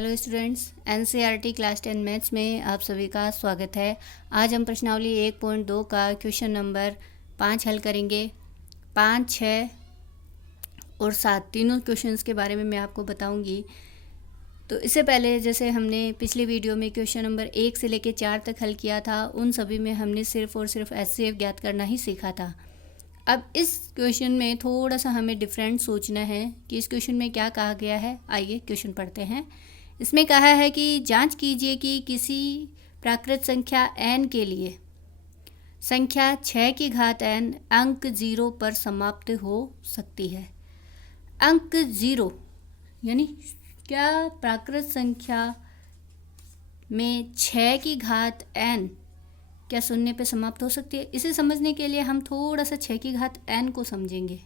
Hello students, NCERT class 10 maths में आप सभी का स्वागत है। आज हम प्रश्नावली 1.2 का क्वेश्चन नंबर 5 हल करेंगे। 5, 6 और 7 तीनों क्वेश्चंस के बारे में मैं आपको बताऊंगी। तो इससे पहले जैसे हमने पिछली वीडियो में क्वेश्चन नंबर 1 से लेकर 4 तक हल किया था, उन सभी में हमने सिर्फ और सिर्फ एचसीएफ ज्ञात करना ही सीखा था। अब इस क्वेश्चन में थोड़ा सा हमें डिफरेंट सोचना है कि इस क्वेश्चन में क्या कहा गया है। आइए क्वेश्चन पढ़ते हैं। इसमें कहा है कि जांच कीजिए कि किसी प्राकृत संख्या n के लिए संख्या 6 की घात n अंक 0 पर समाप्त हो सकती है। अंक 0 यानी क्या प्राकृत संख्या में 6 की घात n क्या शून्य पे समाप्त हो सकती है? इसे समझने के लिए हम थोड़ा सा 6 की घात n को समझेंगे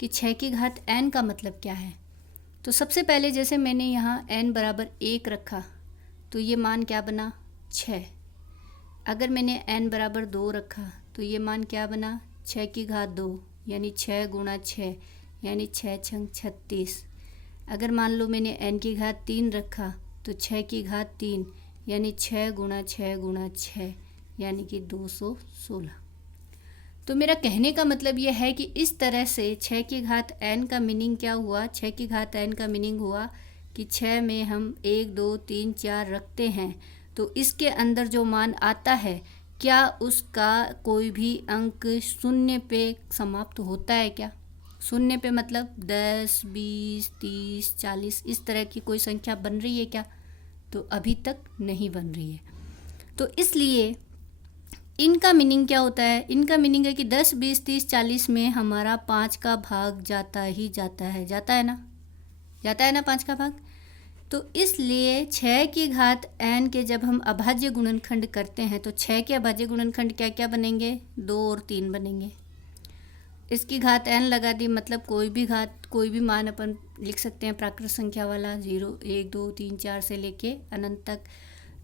कि 6 की घात n का मतलब क्या है। तो सबसे पहले जैसे मैंने यहाँ n बराबर 1 रखा तो ये मान क्या बना 6। अगर मैंने n बराबर 2 रखा तो ये मान क्या बना 6 की घात 2 यानी 6 गुणा 6 यानी 6 छंग 36। अगर मान लो मैंने n की घात 3 रखा तो 6 की घात 3 यानी 6 गुणा 6 गुणा 6 यानी कि 216। तो मेरा कहने का मतलब यह है कि इस तरह से 6 की घात n का मीनिंग क्या हुआ। 6 की घात n का मीनिंग हुआ कि 6 में हम 1 2 3 4 रखते हैं तो इसके अंदर जो मान आता है क्या उसका कोई भी अंक शून्य पे समाप्त होता है क्या? शून्य पे मतलब 10 20 30 40 इस तरह की कोई संख्या बन रही है क्या? तो अभी तक नहीं बन रही है। तो इसलिए इनका मीनिंग क्या होता है? इनका मीनिंग है कि 10 20 30 40 में हमारा 5 का भाग जाता ही जाता है। जाता है ना 5 का भाग। तो इसलिए 6 की घात n के जब हम अभाज्य गुणनखंड करते हैं तो 6 के अभाज्य गुणनखंड क्या क्या बनेंगे? 2 और 3 बनेंगे। इसकी घात n लगा दी मतलब कोई भी मान अपन लिख सकते हैं प्राकृत संख्या वाला 0 1 2 3 4 से लेके अनंत तक।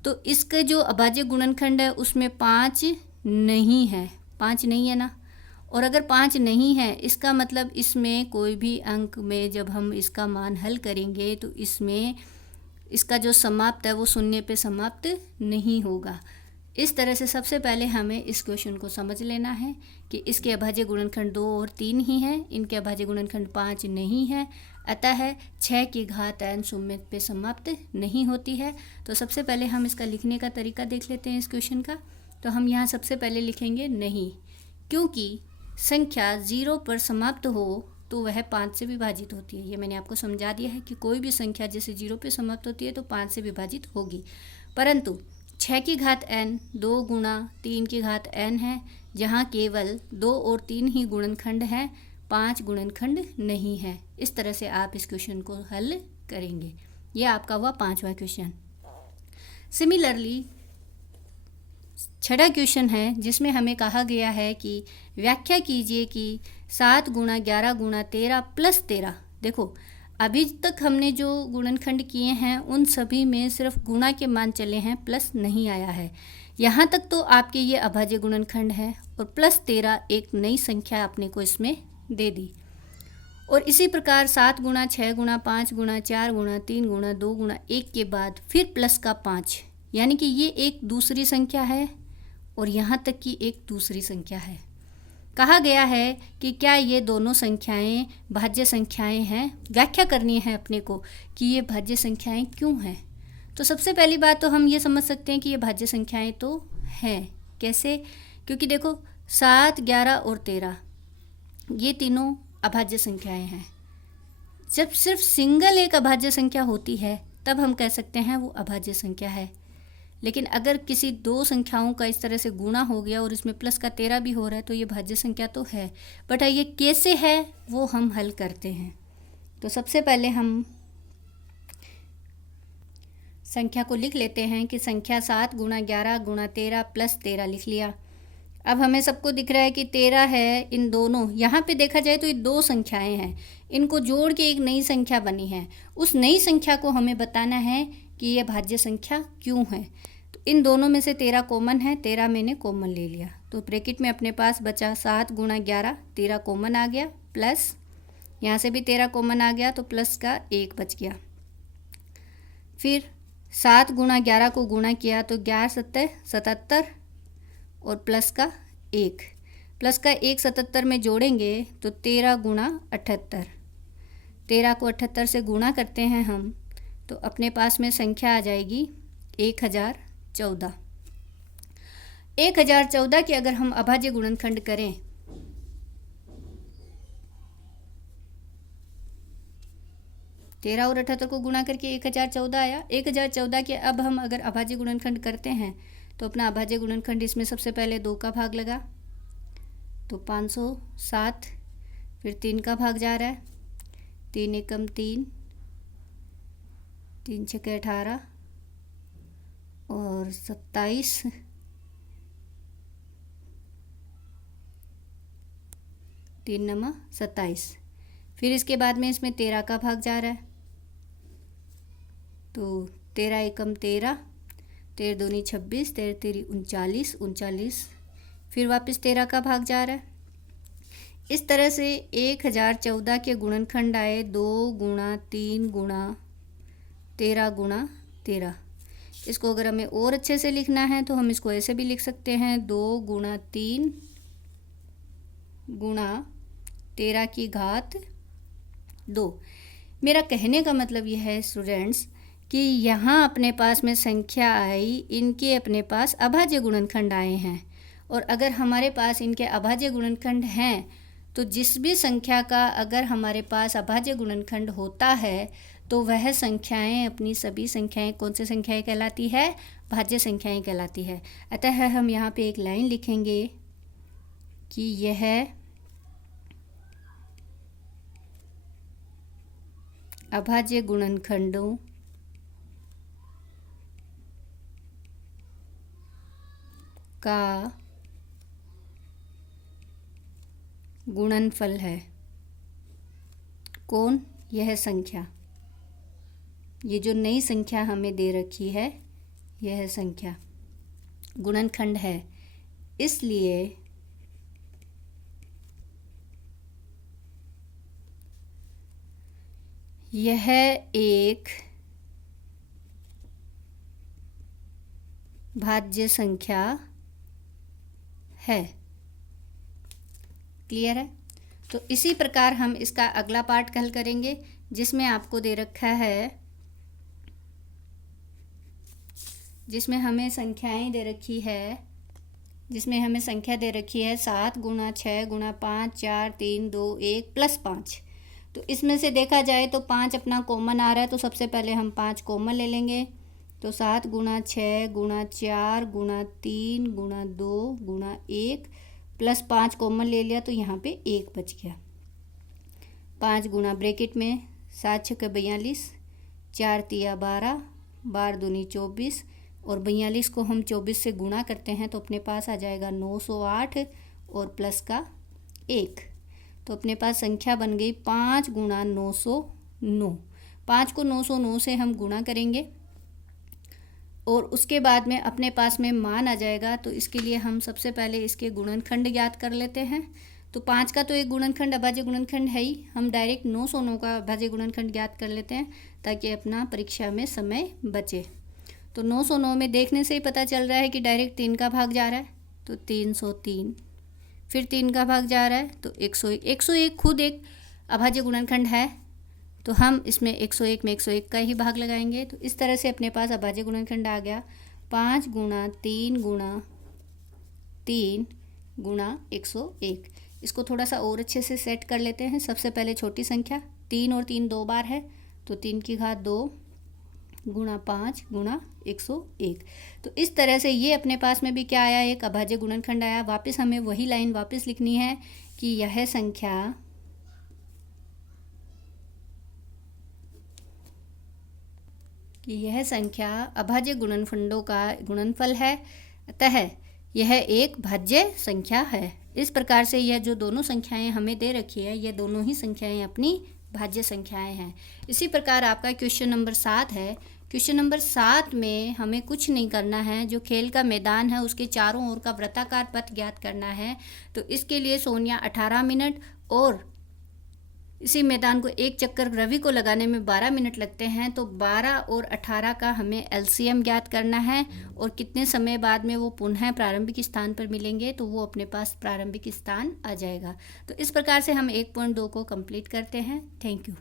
तो इसका जो अभाज्य गुणनखंड है उसमें 5 नहीं है। 5 नहीं है ना। और अगर 5 नहीं है इसका मतलब इसमें कोई भी अंक में जब हम इसका मान हल करेंगे तो इसमें इसका जो समाप्त है वो शून्य पे समाप्त नहीं होगा। इस तरह से सबसे पहले हमें इस क्वेश्चन को समझ लेना है कि इसके अभाज्य गुणनखंड 2 और 3 ही हैं, इनके अभाज्य गुणनखंड 5 नहीं है। अतः 6 की घात n शून्य पे समाप्त नहीं होती है। तो सबसे पहले हम इसका लिखने का तरीका देख लेते हैं इस क्वेश्चन का। तो हम यहाँ सबसे पहले लिखेंगे नहीं, क्योंकि संख्या 0 पर समाप्त हो तो वह 5 से विभाजित होती है। ये मैंने आपको समझा दिया है कि कोई भी संख्या जैसे 0 पे समाप्त होती है तो 5 से विभाजित होगी। परंतु 6 की घात n 2 गुणा 3 की घात n है, जहाँ केवल 2 और 3 ही गुणनखंड हैं, 5 गुणनखंड नहीं है। इस तरह से आप इस क्वेश्चन को हल करेंगे। यह आपका हुआ 5वां क्वेश्चन। सिमिलरली 6वां क्वेश्चन है जिसमें हमें कहा गया है कि व्याख्या कीजिए कि 7 गुणा 11 गुणा 13 प्लस 13। देखो अभी तक हमने जो गुणनखंड किए हैं उन सभी में सिर्फ गुणा के मान चले हैं, प्लस नहीं आया है। यहाँ तक तो आपके ये अभाज्य गुणनखंड है और प्लस 13 एक नई संख्या आपने को इसमें दे दी। और इसी प्रकार 7 गुणा 6 गुणा 5 गुणा 4 गुणा 3 गुणा 2 गुणा 1 के बाद फिर प्लस का 5, यानी कि ये एक दूसरी संख्या है और यहाँ तक की एक दूसरी संख्या है। कहा गया है कि क्या ये दोनों संख्याएं भाज्य संख्याएं हैं। व्याख्या करनी है अपने को कि ये भाज्य संख्याएं क्यों हैं। तो सबसे पहली बात तो हम ये समझ सकते हैं कि ये भाज्य संख्याएं तो हैं। कैसे? क्योंकि देखो 7 11 और 13 ये तीनों अभाज्य संख्याएं हैं। जब सिर्फ सिंगल एक अभाज्य संख्या होती है तब हम कह सकते हैं वो अभाज्य संख्या है। लेकिन अगर किसी दो संख्याओं का इस तरह से गुणा हो गया और इसमें प्लस का 13 भी हो रहा है तो ये भाज्य संख्या तो है। बट ये कैसे है वो हम हल करते हैं। तो सबसे पहले हम संख्या को लिख लेते हैं कि संख्या 7 गुणा 11 गुणा 13 प्लस 13 लिख लिया। अब हमें सबको दिख रहा है कि 13 है। इन दोनों यहाँ पे देखा जाए तो ये दो संख्याएं हैं, इनको जोड़ के एक नई संख्या बनी है। उस नई संख्या को हमें बताना है कि ये भाज्य संख्या क्यों है। तो इन दोनों में से 13 कॉमन है, 13 मैंने कॉमन ले लिया तो ब्रैकेट में अपने पास बचा 7 गुणा 11, 13 कॉमन आ गया, प्लस यहाँ से भी 13 कॉमन आ गया तो प्लस का 1 बच गया। फिर 7 गुणा 11 को गुणा किया तो 11 सत्तर 77 और प्लस का 1, प्लस का 1 77 में जोड़ेंगे तो 13 गुणा 78, 13 को 78 से गुणा करते हैं हम तो अपने पास में संख्या आ जाएगी 1014। 1014 के अगर हम अभाज्य गुणनखंड करें तेरह और 78 को गुणा करके 1014 आया। 1014 के अब हम अगर अभाज्य गुणनखंड करते हैं तो अपना अभाज्य गुणनखंड इसमें सबसे पहले 2 का भाग लगा तो 507, फिर 3 का भाग जा रहा है, 3 एकम 3, 3 छक्के 18 और 27, 3 नमा 27, फिर इसके बाद में इसमें 13 का भाग जा रहा है तो 13 एकम 13, 13 दूनी 26, 13 तेरी 39, 39, फिर वापस 13 का भाग जा रहा है। इस तरह से 1014 के गुणनखंड आए 2 गुणा 3 गुणा 13 गुणा 13। इसको अगर हमें और अच्छे से लिखना है तो हम इसको ऐसे भी लिख सकते हैं 2 गुणा 3 गुणा 13 की घात 2। मेरा कहने का मतलब यह है स्टूडेंट्स कि यहाँ अपने पास में संख्या आई, इनके अपने पास अभाज्य गुणनखंड आए हैं और अगर हमारे पास इनके अभाज्य गुणनखंड हैं तो जिस भी संख्या का अगर हमारे पास अभाज्य गुणनखंड होता है तो वह संख्याएं अपनी सभी संख्याएं कौन सी संख्याएं कहलाती है? भाज्य संख्याएं कहलाती है। अतः हम यहाँ पे एक लाइन लिखेंगे कि यह अभाज्य गुणनखंडों का गुणनफल है। कौन? यह संख्या, ये जो नई संख्या हमें दे रखी है यह संख्या गुणनखंड है। इसलिए यह एक भाज्य संख्या है। क्लियर है? तो इसी प्रकार हम इसका अगला पार्ट हल करेंगे जिसमें आपको दे रखा है, जिसमें हमें संख्याएं दे रखी है, जिसमें हमें संख्या दे रखी है 7 गुणा 6 गुणा 5 4 3 2 1 प्लस 5। तो इसमें से देखा जाए तो 5 अपना कॉमन आ रहा है तो सबसे पहले हम 5 कॉमन ले लेंगे तो 7 गुणा 6 गुणा 4 गुणा 3 गुणा 2 गुणा 1 प्लस 5 कॉमन ले लिया तो यहाँ पे 1 बच गया। 5 गुणा ब्रैकेट में 7 छक्के 42, 4 तिया 12, 12 दूनी 24 और 42 को हम 24 से गुणा करते हैं तो अपने पास आ जाएगा 908 और प्लस का 1। तो अपने पास संख्या बन गई 5 गुणा 909। 5 को 909 से हम गुणा करेंगे और उसके बाद में अपने पास में मान आ जाएगा। तो इसके लिए हम सबसे पहले इसके गुणनखंड ज्ञात कर लेते हैं। तो 5 का तो एक गुणनखंड अभाज्य गुणनखंड है ही, हम डायरेक्ट 909 का अभाज्य गुणनखंड ज्ञात कर लेते हैं ताकि अपना परीक्षा में समय बचे। तो 909 में देखने से ही पता चल रहा है कि डायरेक्ट 3 का भाग जा रहा है तो 303, फिर 3 का भाग जा रहा है तो 101। 101 खुद एक अभाज्य गुणनखंड है तो हम इसमें 101 में 101 का ही भाग लगाएंगे। तो इस तरह से अपने पास अभाज्य गुणनखंड आ गया 5 गुणा 3 गुणा 3 गुणा 101। इसको थोड़ा सा और अच्छे से सेट कर लेते हैं। सबसे पहले छोटी संख्या 3 और 3 2 बार है तो 3 की घात 2 गुणा 5 गुणा 101। तो इस तरह से ये अपने पास में भी क्या आया, एक अभाज्य गुणनखंड आया। वापस हमें वही लाइन वापस लिखनी है कि यह संख्या अभाज्य गुणनखंडों का गुणनफल है, अतः यह एक भाज्य संख्या है। इस प्रकार से यह जो दोनों संख्याएं हमें दे रखी है यह दोनों ही संख्याएं अपनी भाज्य संख्याएं हैं। इसी प्रकार आपका क्वेश्चन नंबर 7 है। क्वेश्चन नंबर 7 में हमें कुछ नहीं करना है, जो खेल का मैदान है उसके चारों ओर का वृत्ताकार पथ ज्ञात करना है। तो इसके लिए सोनिया 18 मिनट और इसी मैदान को एक चक्कर रवि को लगाने में 12 मिनट लगते हैं, तो 12 और 18 का हमें एलसीएम ज्ञात करना है और कितने समय बाद में वो पुनः प्रारंभिक स्थान पर मिलेंगे, तो वो अपने पास प्रारंभिक स्थान आ जाएगा। तो इस प्रकार से हम 1.2 को कंप्लीट करते हैं। Thank you.